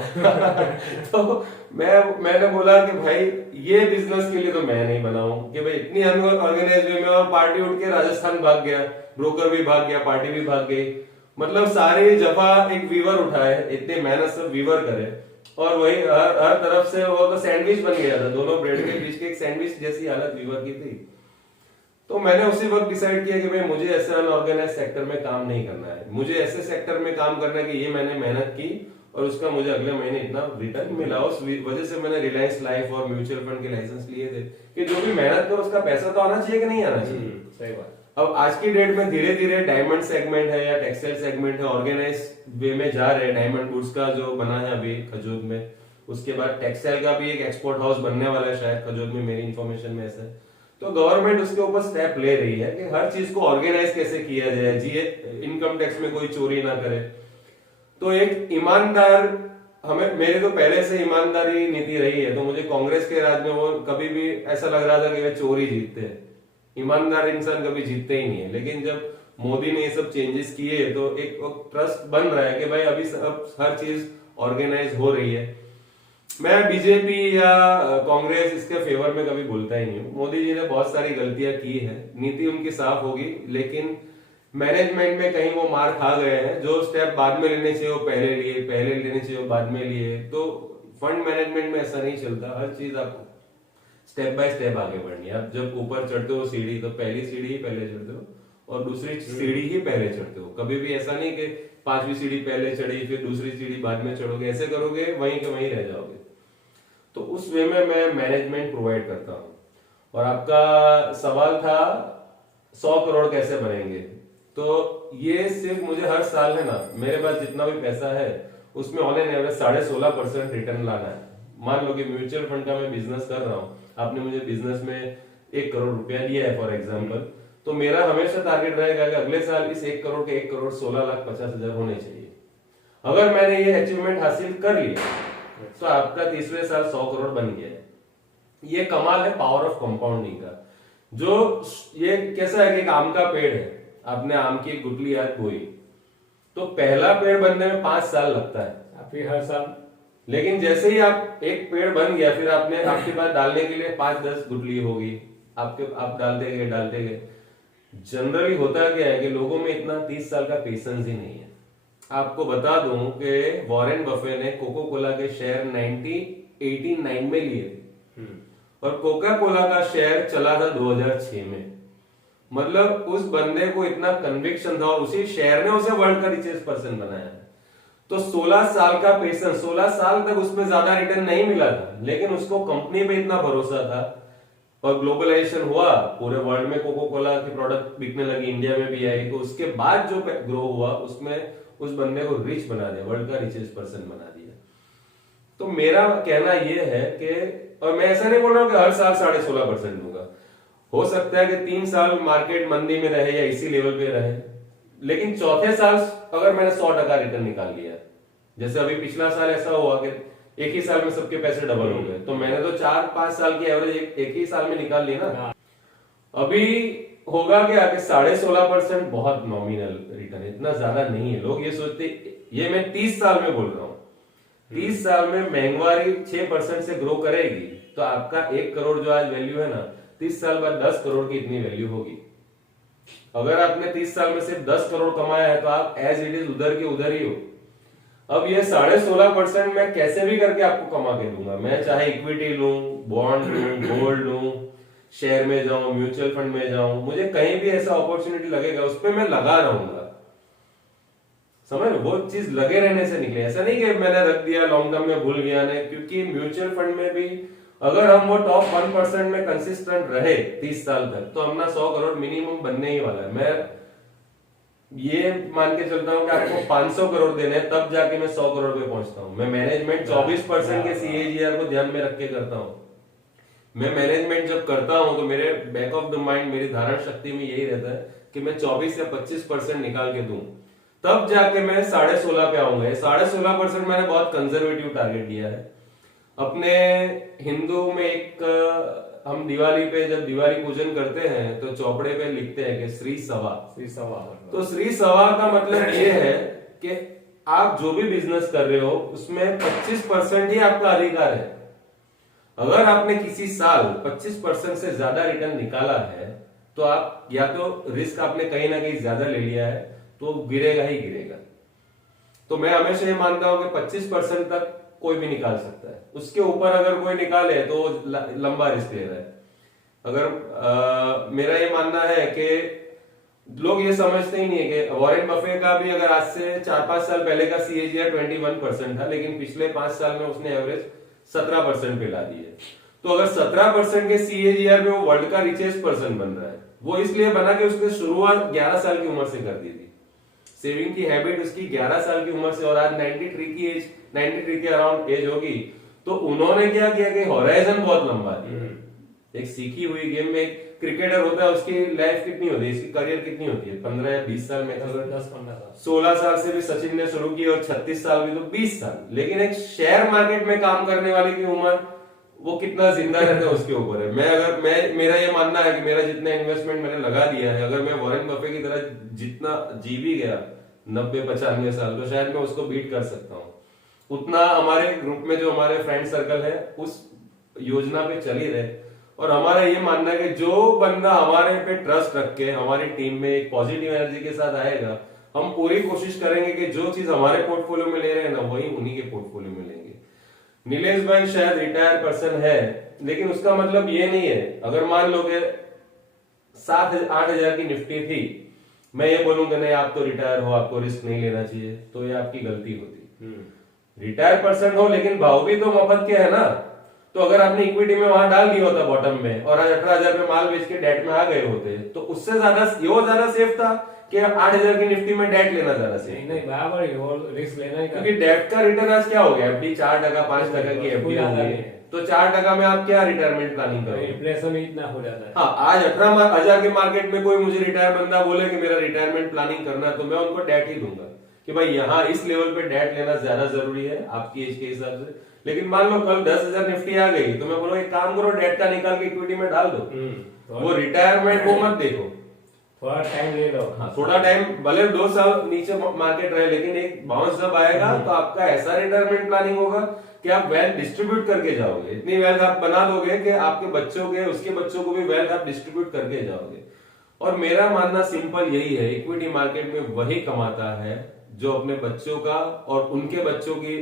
तो मैंने बोला कि भाई ये बिजनेस के लिए तो मैं नहीं बनाऊं कि भाई इतनी अनऑर्गेनाइज वे में, और पार्टी उठ के राजस्थान भाग गया, ब्रोकर भी भाग गया, पार्टी भी भाग गई। मतलब सारी जफा एक वीवर उठाए, इतनी मेहनत से वीवर करे, और वही हर तरफ से वो तो सैंडविच बन गया था, दोनों ब्रेड के बीच के एक सैंडविच जैसी हालत वीवर की थी। तो मैंने उसी वक्त डिसाइड किया कि भाई मुझे ऐसे अनऑर्गेनाइज सेक्टर में काम नहीं करना है, मुझे ऐसे सेक्टर में काम करना है कि ये मैंने मेहनत की और उसका मुझे अगले महीने इतना रिटर्न मिला। उस वजह से मैंने रिलायंस लाइफ और म्यूचुअल फंड के लाइसेंस लिए थे कि जो भी मेहनत करो उसका पैसा तो आना चाहिए कि नहीं आना चाहिए। सही बात। अब आज की डेट में धीरे धीरे डायमंड सेगमेंट है या टेक्सटाइल सेगमेंट है, ऑर्गेनाइज वे में जा रहे हैं। डायमंड गुड्स का जो बना है अभी खजूर में, उसके बाद टेक्सटाइल का भी एक एक्सपोर्ट हाउस बनने वाला है शायद खजूर में, मेरी इंफॉर्मेशन में ऐसा है। तो गवर्नमेंट उसके ऊपर स्टेप ले रही है कि हर चीज को ऑर्गेनाइज कैसे किया जाए, इनकम टैक्स में कोई चोरी ना करे। तो एक ईमानदार, हमें मेरे तो पहले से ईमानदारी नीति रही है, तो मुझे कांग्रेस के राज में वो कभी भी ऐसा लग रहा था कि वे चोर ही जीतते हैं, ईमानदार इंसान कभी जीतते ही नहीं है। लेकिन जब मोदी ने ये सब चेंजेस किए तो एक ट्रस्ट बन रहा है कि भाई अभी सब हर चीज ऑर्गेनाइज हो रही है। मैं बीजेपी या कांग्रेस इसके फेवर में कभी बोलता ही नहीं हूँ। मोदी जी ने बहुत सारी गलतियां की है, नीति उनकी साफ होगी, लेकिन मैनेजमेंट में कहीं वो मार खा गए हैं। जो स्टेप बाद में लेने चाहिए वो पहले लिए, पहले लेने चाहिए वो बाद में लिए। तो फंड मैनेजमेंट में ऐसा नहीं चलता, हर चीज आपको स्टेप बाय स्टेप आगे बढ़नी है। आप जब ऊपर चढ़ते हो सीढ़ी, तो पहली सीढ़ी ही पहले चढ़ते हो और दूसरी सीढ़ी ही पहले चढ़ते हो। कभी भी ऐसा नहीं कि 5वीं सीढ़ी पहले चढ़ी फिर दूसरी सीढ़ी बाद में चढ़ोगे, ऐसे करोगे वहीं के वहीं रह जाओगे। तो उस वे में मैं मैनेजमेंट प्रोवाइड करता हूँ। और आपका सवाल था 100 करोड़ कैसे बनेंगे, तो ये सिर्फ मुझे हर साल है ना, मेरे पास जितना भी पैसा है उसमें ऑन एन एवरेज 16.5% रिटर्न लाना है। मान लो कि म्यूचुअल फंड का मैं बिजनेस कर रहा हूँ, आपने मुझे बिजनेस में 1 करोड़ रुपया दिया है फॉर एग्जाम्पल, तो मेरा हमेशा टारगेट रहेगा कि अगले साल इस 1 करोड़ के 1,16,50,000 होने चाहिए। अगर मैंने ये अचीवमेंट हासिल कर लिया तो आपका तीसरे साल 100 करोड़ बन गया है। ये कमाल है पावर ऑफ कंपाउंडिंग का। जो ये कैसा है कि एक आम का पेड़ है, आपने आम की एक गुठली आज बोई, तो पहला पेड़ बनने में 5 साल लगता है, फिर हर साल। लेकिन जैसे ही आप एक पेड़ बन गया, फिर आपने आपके पास डालने के लिए 5-10 गुठली होगी, आप डालते गए। जनरली होता क्या है कि लोगों में इतना 30 साल का पेशेंस ही नहीं है। आपको बता दूं कि वॉरेन बफे ने कोको कोला के शेयर 1989 में लिए थे और कोका कोला का शेयर चला था 2006 में। मतलब उस बंदे को इतना कन्विक्शन था और उसी शेयर ने उसे वर्ल्ड का रिचेस्ट पर्सन बनाया। तो 16 साल का पेशेंस, 16 साल तक उसमें ज्यादा रिटर्न नहीं मिला था, लेकिन उसको कंपनी पे इतना भरोसा था और ग्लोबलाइजेशन हुआ, पूरे वर्ल्ड में कोको कोला की प्रोडक्ट बिकने लगी, इंडिया में भी आई, तो उसके बाद जो ग्रो हुआ उसमें उस बंदे को रिच बना दिया, वर्ल्ड का रिचेस्ट पर्सन बना दिया। तो मेरा कहना यह है कि, और मैं ऐसा नहीं बोल रहा हूं कि हर साल 16.5% दूंगा, हो सकता है कि 3 साल मार्केट मंदी में रहे या इसी लेवल पे रहे, लेकिन चौथे साल अगर मैंने 100% रिटर्न निकाल लिया, जैसे अभी पिछला साल ऐसा हुआ कि एक ही साल में सबके पैसे डबल हो गए, तो मैंने तो 4-5 साल की एवरेज एक ही साल में निकाल ली ना। अभी होगा कि आगे 16.5% बहुत नॉमिनल रिटर्न, इतना ज्यादा नहीं है। लोग ये सोचते, ये मैं 30 साल में बोल रहा हूँ, 30 साल में महंगाई 6% से ग्रो करेगी, तो आपका 1 करोड़ जो आज वैल्यू है ना, 30 साल बाद 10 करोड़ की इतनी वैल्यू होगी। अगर आपने 30 साल में सिर्फ 10 करोड़ कमाया है तो आप एज इट इज उधर के उधर ही हो। अब ये 16.5% मैं कैसे भी करके आपको कमा के दूंगा, मैं चाहे इक्विटी लूं, बॉन्ड लूं, गोल्ड लूं, शेयर में जाऊं, म्यूचुअल फंड में जाऊं, मुझे कहीं भी ऐसा अपॉर्चुनिटी लगेगा उस पर मैं लगा रहूंगा। समझ लो, वो चीज लगे रहने से निकले, ऐसा नहीं कि मैंने रख दिया लॉन्ग टर्म में भूल गया नहीं, क्योंकि म्यूचुअल फंड में भी अगर हम वो टॉप 1% में कंसिस्टेंट रहे 30 साल तक, तो अपना 100 करोड़ मिनिमम बनने ही वाला है। मैं ये मान के चलता हूँ कि आपको 500 करोड़ देने हैं तब जाके मैं 100 करोड़ पे पहुंचता हूँ। मैं मैनेजमेंट 24% के CAGR को ध्यान में रख के करता हूँ। मैं मैनेजमेंट जब करता हूं तो मेरे बैक ऑफ द माइंड, मेरी धारण शक्ति में यही रहता है कि मैं 24 या 25% निकाल के दूं, तब जाके मैं 16.5 पे आऊंगा। 16.5% मैंने बहुत कंजर्वेटिव टारगेट दिया है। अपने हिंदू में एक, हम दिवाली पे जब दिवाली पूजन करते हैं तो चौपड़े पे लिखते हैं कि श्री सवा। तो श्री सवा का मतलब ये है कि आप जो भी बिजनेस कर रहे हो उसमें 25% ही आपका अधिकार है। अगर आपने किसी साल 25% से ज्यादा रिटर्न निकाला है तो आप या तो रिस्क आपने कहीं ना कहीं ज्यादा ले लिया है, तो गिरेगा ही गिरेगा। तो मैं हमेशा ये मानता हूं कि 25% तक कोई भी निकाल सकता है, उसके ऊपर अगर कोई निकाले तो लंबा रिस्क ले रहा है। अगर मेरा ये मानना है कि लोग ये समझते ही नहीं है कि वॉरेन बफे का भी अगर आज से 4-5 साल पहले का CAGR 21% था, लेकिन पिछले 5 साल में उसने एवरेज 17% पे ला दी है। तो अगर 17% के CAGR में वो वर्ल्ड का रिचेस्ट पर्सन बन रहा है, वो इसलिए बना कि उसने शुरुआत 11 साल की उम्र से कर दी थी। सेविंग की हैबिट उसकी 11 साल की उम्र से, और आज 93 के अराउंड एज होगी, तो उन्होंने क्या किया कि हॉराइजन बहुत लंबा दिया। एक सीखी हुई गेम में एक क्रिकेटर होता है, उसकी लाइफ कितनी होती है, इसकी करियर कितनी होती है, 15 या 20 साल में। 10-15 साल। 16 साल से भी सचिन ने शुरू की और 36 साल भी, तो 20 साल। लेकिन एक शेयर मार्केट में काम करने वाले की उम्र, वो कितना जिंदा रहता है उसके ऊपर है। मेरा ये मानना है कि मेरा जितना इन्वेस्टमेंट मैंने लगा दिया है, अगर मैं वॉरेन बफे की तरह जितना जी भी गया 90-95 साल, तो शायद मैं उसको बीट कर सकता हूँ। उतना हमारे ग्रुप में जो हमारे फ्रेंड सर्कल है उस योजना पे चल ही रहे। और हमारा ये मानना है कि जो बंदा हमारे पे ट्रस्ट रख के हमारी टीम में एक पॉजिटिव एनर्जी के साथ आएगा, हम पूरी कोशिश करेंगे कि जो चीज हमारे पोर्टफोलियो में ले रहे हैं ना, वही उन्हीं के पोर्टफोलियो में लेंगे। नीलेश भाई शायद रिटायर पर्सन है, लेकिन उसका मतलब ये नहीं है, अगर मान लो कि 7-8 हजार की निफ्टी थी, मैं ये बोलूंगा नहीं आप तो रिटायर हो, आपको रिस्क नहीं लेना चाहिए, तो ये आपकी गलती होती। रिटायर पर्सन हो लेकिन भाव भी तो मफत के है ना। तो अगर आपने इक्विटी में वहां डाल दिया होता बॉटम में, और आज 18,000 पे माल बेच के डेट में आ गए होते, तो उससे ज्यादा सेफ था कि 8,000 की निफ्टी में डेट लेना ज्यादा सेफ। नहीं बराबर है, वो रिस्क लेना ही था। क्योंकि डेट का रिटर्न आज क्या हो गया, एफडी 4%, 5% की एफडी हो गई, तो 4% में आप क्या रिटायरमेंट प्लानिंग करोगे? इन्फ्लेशन ही इतना हो जाता है। हाँ, आज 18,000 के मार्केट में कोई मुझे रिटायर बंदा बोले कि मेरा रिटायरमेंट प्लानिंग करना है, तो मैं उनको डेट ही दूंगा कि भाई यहाँ इस लेवल पे डेट लेना ज्यादा जरूरी है आपकी एज के हिसाब से। लेकिन मान लो कल 10,000 निफ्टी आ गई, तो मैं बोलूँ एक काम करो, डेट का निकाल के इक्विटी में डाल दो। वो रिटायरमेंट को मत देखो, थोड़ा टाइम ले लो। हाँ, थोड़ा टाइम, भले 2 साल नीचे मार्केट रहे, लेकिन एक बाउंस जब आएगा तो आपका ऐसा रिटायरमेंट प्लानिंग होगा कि आप वेल्थ डिस्ट्रीब्यूट करके जाओगे। इतनी वेल्थ आप बना दोगे कि आपके बच्चों के, उसके बच्चों को भी वेल्थ आप डिस्ट्रीब्यूट करके जाओगे। और मेरा मानना सिंपल यही है, इक्विटी मार्केट में वही कमाता है जो अपने बच्चों का और उनके बच्चों की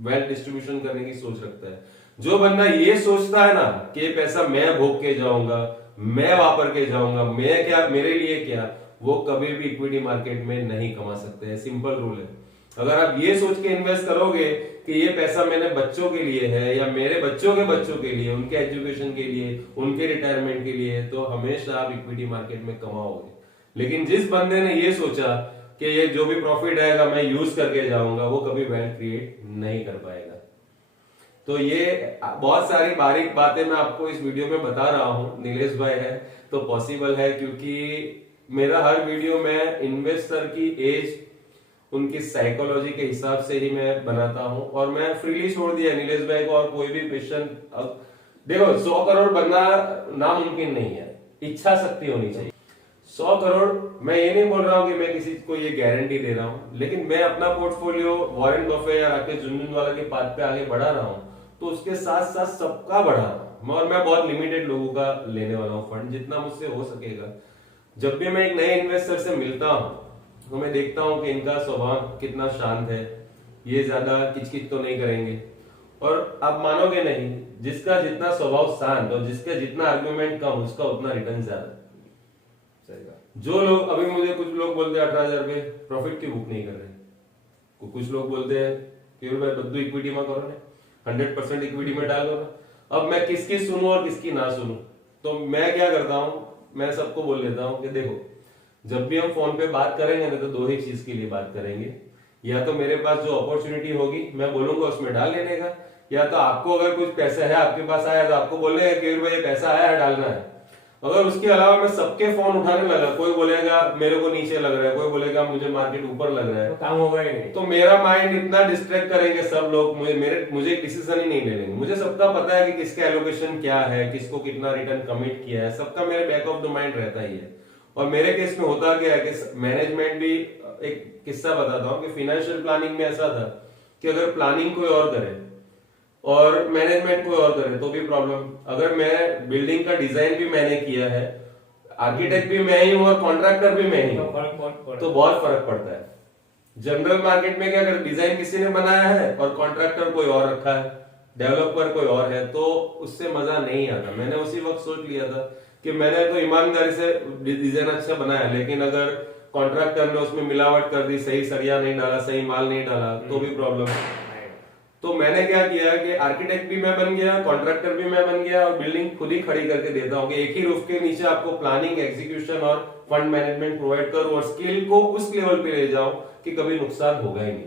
वेल्थ डिस्ट्रीब्यूशन करने की सोच रखता है। जो बंदा ये सोचता है ना कि ये पैसा मैं भोग के जाऊंगा, मैं वापर के जाऊंगा, मैं क्या, मेरे लिए क्या, वो कभी भी इक्विटी मार्केट में नहीं कमा सकते हैं। सिंपल रूल है। अगर आप ये सोच के इन्वेस्ट करोगे कि ये पैसा मैंने बच्चों के लिए है या मेरे बच्चों के लिए, उनके एजुकेशन के लिए, उनके रिटायरमेंट के लिए, तो हमेशा आप इक्विटी मार्केट में कमाओगे। लेकिन जिस बंदे ने ये सोचा कि ये जो भी प्रॉफिट आएगा मैं यूज करके जाऊंगा, वो कभी वेल्थ क्रिएट नहीं कर पाएगा। तो ये बहुत सारी बारीक बातें मैं आपको इस वीडियो में बता रहा हूं। नीलेश भाई है तो पॉसिबल है, क्योंकि मेरा हर वीडियो में इन्वेस्टर की एज, उनकी साइकोलॉजी के हिसाब से ही मैं बनाता हूं। और मैं फ्रीली छोड़ दिया नीलेश भाई को, और कोई भी क्वेश्चन, देखो 100 करोड़ बनना नामुमकिन नहीं है, इच्छा शक्ति होनी चाहिए। 100 करोड़, मैं ये नहीं बोल रहा हूं कि मैं किसी को ये गारंटी दे रहा हूं, लेकिन मैं अपना पोर्टफोलियो वॉरेन बफे या राकेश झुनझुनवाला के पाथ पे आगे बढ़ा रहा हूं, तो उसके साथ साथ सबका बढ़ा रहा हूं। और मैं बहुत लिमिटेड लोगों का लेने वाला हूं फंड, जितना मुझसे हो सकेगा। जब भी मैं एक नए इन्वेस्टर से मिलता हूं तो मैं देखता हूं कि इनका स्वभाव कितना शांत है, ये ज्यादा किचकिच तो नहीं करेंगे। और आप मानोगे नहीं, जिसका जितना स्वभाव शांत और जिसका जितना आर्ग्यूमेंट कम, उसका उतना रिटर्न ज्यादा। जो लोग, अभी मुझे कुछ लोग बोलते हैं 18,000 पे प्रॉफिट की बुक नहीं कर रहे, कुछ लोग बोलते हैं कि भाई बद्दू इक्विटी में करो ना, 100% इक्विटी में डालो ना। अब मैं किसकी सुनूं और किसकी ना सुनूं? तो मैं क्या करता हूं, मैं सबको बोल देता हूं कि देखो, जब भी हम फोन पे बात करेंगे ना, तो 2 ही चीज के लिए बात करेंगे। या तो मेरे पास जो अपॉर्चुनिटी होगी मैं बोलूंगा उसमें डाल लेने का, या तो आपको अगर कुछ पैसा है आपके पास आया तो आपको बोलने का कि भाई पैसा आया है, डालना है। अगर उसके अलावा मैं सबके फोन उठाने लगा, कोई बोलेगा मेरे को नीचे लग रहा है, कोई बोलेगा मुझे मार्केट ऊपर लग रहा है, तो काम होगा ही नहीं। तो मेरा माइंड इतना डिस्ट्रैक्ट करेंगे सब लोग, मुझे डिसीजन ही नहीं ले लेंगे। मुझे सबका पता है कि किसका एलोकेशन क्या है, किसको कितना रिटर्न कमिट किया है, सबका मेरे बैक ऑफ द माइंड रहता ही है। और मेरे केस में होता क्या है कि मैनेजमेंट भी, एक किस्सा बताता हूँ कि फाइनेंशियल प्लानिंग में ऐसा था कि अगर प्लानिंग कोई और करे और मैनेजमेंट कोई और करे तो भी प्रॉब्लम। अगर मैं बिल्डिंग का डिजाइन भी मैंने किया है, आर्किटेक्ट भी मैं ही हूं और कॉन्ट्रैक्टर भी मैं ही हूं, तो बहुत फर्क पड़ता है। जनरल मार्केट में क्या कर, डिजाइन किसी ने बनाया है और कॉन्ट्रैक्टर कोई और रखा है, डेवलपर कोई और है, तो उससे मजा नहीं आता। मैंने उसी वक्त सोच लिया था कि मैंने तो ईमानदारी से डिजाइन अच्छा बनाया, लेकिन अगर कॉन्ट्रैक्टर ने उसमें मिलावट कर दी, सही सरिया नहीं डाला, सही माल नहीं डाला, तो भी प्रॉब्लम। तो मैंने क्या किया कि आर्किटेक्ट भी मैं बन गया, कॉन्ट्रैक्टर भी मैं बन गया, और बिल्डिंग खुद ही खड़ी करके देता हूँ कि एक ही रूफ के नीचे आपको प्लानिंग, एग्जीक्यूशन और फंड मैनेजमेंट प्रोवाइड करूं, और स्किल को उस लेवल पे ले जाऊं कि कभी नुकसान होगा ही नहीं।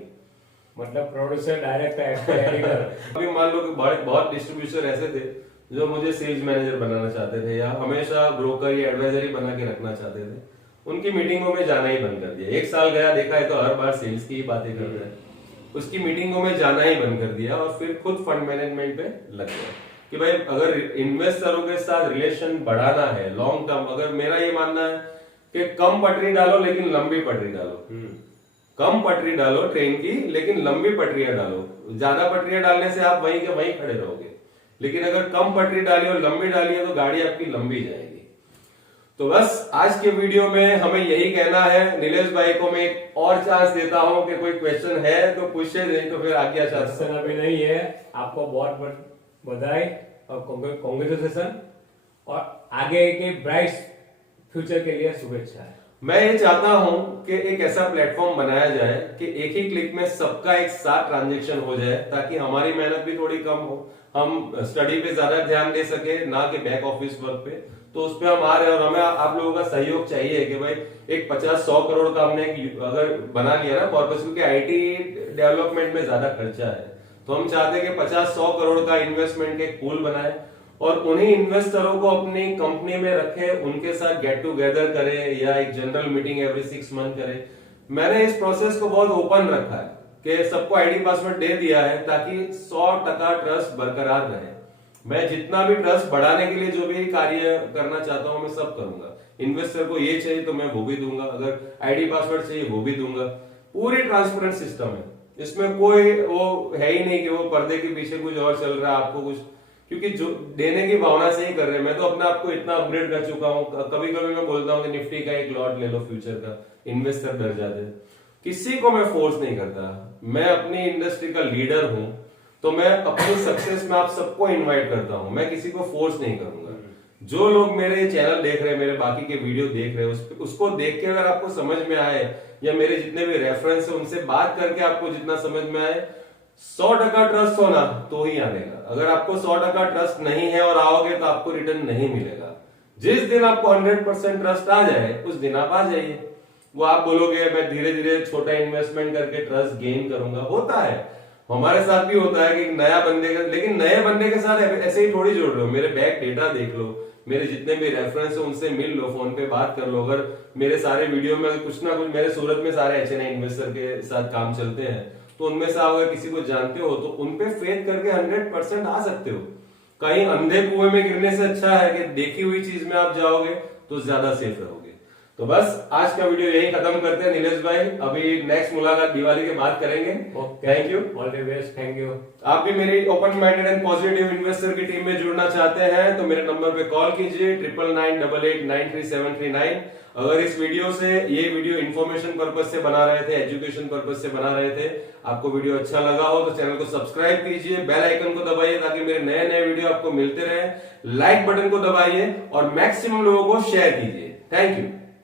मतलब प्रोड्यूसर, डायरेक्टर, एडिटर। अभी मान लो कि बहुत डिस्ट्रीब्यूटर ऐसे थे जो मुझे सेल्स मैनेजर बनाना चाहते थे या हमेशा ब्रोकर या एडवाइजरी बना के रखना चाहते थे, उनकी मीटिंगों में जाना ही बंद कर दिया। 1 साल गया, देखा है तो हर बार सेल्स की ही बातें कर रहे हैं, उसकी मीटिंगों में जाना ही बंद कर दिया और फिर खुद फंड मैनेजमेंट पे लग गया कि भाई अगर इन्वेस्टरों के साथ रिलेशन बढ़ाना है लॉन्ग टर्म, अगर मेरा ये मानना है कि कम पटरी डालो लेकिन लंबी पटरी डालो, कम पटरी डालो ट्रेन की लेकिन लंबी पटरियां डालो। ज्यादा पटरियां डालने से आप वहीं के वहीं खड़े रहोगे, लेकिन अगर कम पटरी डाली और लंबी डाली है तो गाड़ी आपकी लंबी जाएगी। तो बस आज के वीडियो में हमें यही कहना है। नीलेश भाई को मैं एक और चांस देता हूं कि कोई क्वेश्चन है तो पूछे, नहीं तो फिर आगे क्वेश्चन अभी नहीं है। आपको बहुत बहुत बधाई और कांग्रेचुलेशन और आगे के ब्राइट फ्यूचर के लिए शुभेच्छा। मैं ये चाहता हूं कि एक ऐसा प्लेटफॉर्म बनाया जाए कि एक ही क्लिक में सबका एक साथ ट्रांजैक्शन हो जाए, ताकि हमारी मेहनत भी थोड़ी कम हो, हम स्टडी पे ज्यादा ध्यान दे सके, ना कि बैक ऑफिस वर्क पे। तो उस पे हम आ रहे हैं और हमें आप लोगों का सहयोग चाहिए कि भाई एक 50-100 करोड़ का हमने अगर बना लिया ना कॉर्पस, क्योंकि आईटी डेवलपमेंट में ज्यादा खर्चा है, तो हम चाहते हैं कि 50-100 करोड़ का इन्वेस्टमेंट के पूल बनाए और उन्हीं इन्वेस्टरों को अपनी कंपनी में रखे, उनके साथ गेट टूगेदर करें या एक जनरल मीटिंग एवरी 6 मंथ करें। मैंने इस प्रोसेस को बहुत ओपन रखा है कि सबको आईडी पासवर्ड दे दिया है ताकि 100% ट्रस्ट बरकरार रहे। मैं जितना भी ट्रस्ट बढ़ाने के लिए जो भी कार्य करना चाहता हूं मैं सब करूंगा। इन्वेस्टर को ये चाहिए तो मैं वो भी दूंगा, अगर आईडी पासवर्ड चाहिए वो भी दूंगा। पूरी ट्रांसपेरेंट सिस्टम है, इसमें कोई वो है ही नहीं कि वो पर्दे के पीछे कुछ और चल रहा है आपको कुछ, क्योंकि जो देने की भावना से ही कर रहे हैं। मैं तो अपने आप को इतना अपग्रेड कर चुका हूँ, कभी कभी मैं बोलता हूँ कि निफ्टी का एक लॉट ले लो फ्यूचर का, इन्वेस्टर डर जाते हैं। किसी को मैं फोर्स नहीं करता, मैं अपनी इंडस्ट्री का लीडर हूं तो मैं अपनी सक्सेस में आप सबको इनवाइट करता हूं, मैं किसी को फोर्स नहीं करूंगा। जो लोग मेरे चैनल देख रहे हैं, मेरे बाकी के वीडियो देख रहे हैं, उसको देख के अगर आपको समझ में आए या मेरे जितने भी रेफरेंस है उनसे बात करके आपको जितना समझ में आए, 100% ट्रस्ट होना तो ही आनेगा। अगर आपको 100% ट्रस्ट नहीं है और आओगे तो आपको रिटर्न नहीं मिलेगा। जिस दिन आपको 100% ट्रस्ट आ जाए उस दिन आप आ जाइए। वो आप बोलोगे मैं धीरे धीरे छोटा इन्वेस्टमेंट करके ट्रस्ट गेन करूंगा, होता है, हमारे साथ भी होता है कि नया बंदे का, लेकिन नए बंदे के साथ ऐसे ही थोड़ी जोड़ लो। मेरे बैक डेटा देख लो, मेरे जितने भी रेफरेंस है उनसे मिल लो, फोन पे बात कर लो। अगर मेरे सारे वीडियो में कुछ ना कुछ, मेरे सूरत में सारे HNI इन्वेस्टर के साथ काम चलते हैं, तो उनमें से अगर किसी को जानते हो तो उनपे फेथ करके 100% आ सकते हो। कहीं अंधे कुएं में गिरने से अच्छा है कि देखी हुई चीज में आप जाओगे तो ज्यादा सेफ रहोगे। तो बस आज का वीडियो यही खत्म करते हैं। नीलेश भाई, अभी नेक्स्ट मुलाकात दिवाली के बाद करेंगे। Thank you, all the best, thank you. आप भी मेरी open minded and positive investor की टीम में जुड़ना चाहते हैं तो मेरे नंबर पे कॉल कीजिए 9998893739। अगर इस वीडियो से, ये वीडियो इन्फॉर्मेशन पर्पज से बना रहे थे, एजुकेशन पर्पज से बना रहे थे, आपको वीडियो अच्छा लगा हो तो चैनल को सब्सक्राइब कीजिए, बेल आइकन को दबाइए ताकि मेरे नए नए वीडियो आपको मिलते रहे, लाइक बटन को दबाइए और मैक्सिमम लोगों को शेयर कीजिए। Thank you.